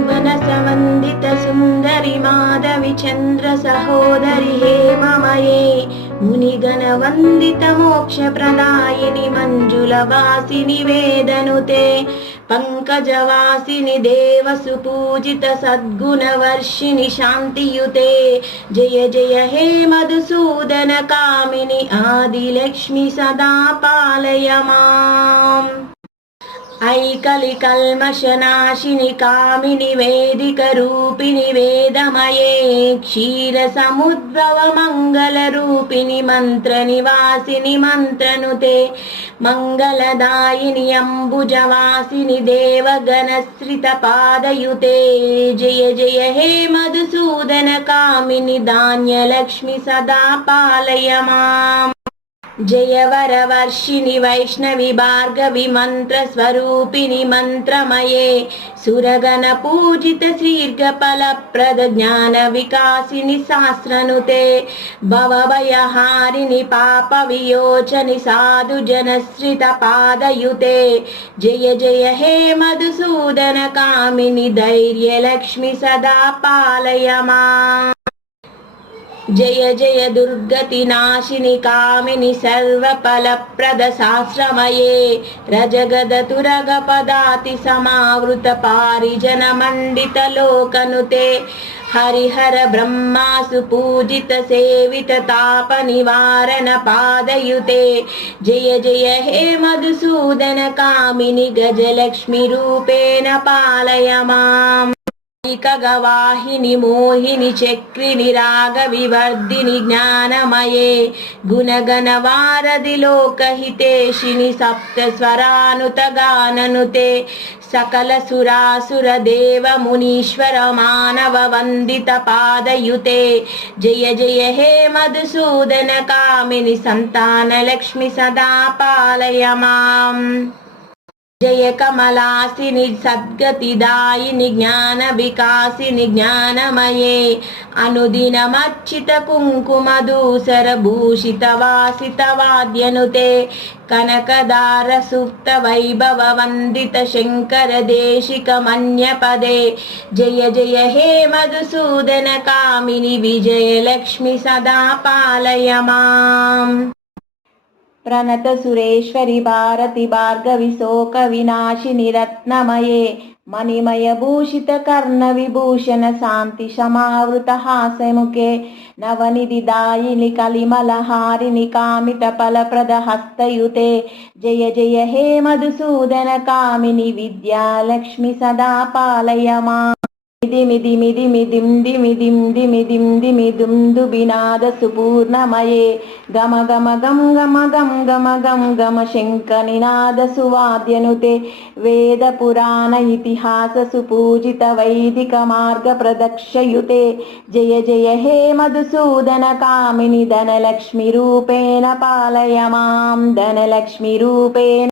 भुवन समन्दित सुंदरि माधवी चंद्र सहोदरि हेममये मुनिगण वंदित मोक्ष प्रदायिनि मंजुल वासिनि वेदनुते पंकजवासिनि देव सुपूजित सद्गुण वर्षिणि शांतियुते जय जय हे मधुसूदन कामिनि आदिलक्ष्मी सदा पालय माम् ऐकलि कल्मषनाशिनि कामिनि वेदिक रूपिणि वेदमये क्षीर समुद्भव मंगल रूपिणि मंत्र निवासिनि मंत्रनुते मंगलदायिनि अंबुजवासिनि देवगणश्रित पादयुते जय जय हे मधुसूदन कामिनि धान्यलक्ष्मी सदा पालय माम् जय वरवर्षिणि वैष्णवी भार्गवी मंत्र स्वरूपिणि मंत्रमये सुरगण पूजित श्रीर्घफलप्रद ज्ञान विकासिनि शास्त्रनुते भवभयहारिणि पाप वियोचनि साधु जनश्रित पादयुते जय जय हे मधुसूदन कामिनि धैर्य लक्ष्मी सदा पालय माम् जय जय दुर्गति नाशिनि कामिनि सर्वफलप्रद शास्त्रमये रजगद तुरग पदाति समावृत पारिजन मंडित लोकनुते हरिहर ब्रह्मासु पूजित सेवित ताप निवारण पादयुते जय जय हे मधुसूदन कामिनि गजलक्ष्मी रूपेण पालय माम् गवाहिनि मोहिनि चक्रिनि राग विवर्धिनि ज्ञानमये गुणगण वारधि लोकहितेशिनि सप्त स्वरानुत गाननुते सकल सुरासुर देव मुनीश्वर मानव वंदित पादयुते जय जय हे मधुसूदन कामिनि संतान लक्ष्मी सदा पालय माम् जय कमलासिनि सद्गतिदायिनि ज्ञान विकासिनि ज्ञानमये अनुदिनमच्युत कुङ्कुमधूसर भूषित वासित वाद्यनुते कनकदार सुप्त वैभव वंदित शंकर देशिक मन्यपदे जय जय हे मधुसूदन कामिनि विजय लक्ष्मी सदा पालय माम् प्रणत सुरेश्वरी भारती भार्गवी शोक विनाशिनि रत्नमये मणिमय भूषित कर्ण विभूषण शांति समावृत हास्यमुखे नवनिधि दायिनि कलिमलहारिणि कामित फलप्रद हस्तयुते जय जय हे मधुसूदन कामिनि विद्या लक्ष्मी सदा पालय माम् दिमि दिमि दिमि दिम दिमि दिम दिमि दिम दिमि दुम दुबिनाद सुपूर्णमये गम गम गम गम गम गम गम गम शंख निनाद सुवाद्यनुते वेद पुराण इतिहास सुपूजित वैदिक मार्ग प्रदक्षयुते जय जय हे मधुसूदन कामिनि धनलक्ष्मी रूपेण पालय मां धनलक्ष्मी रूपेण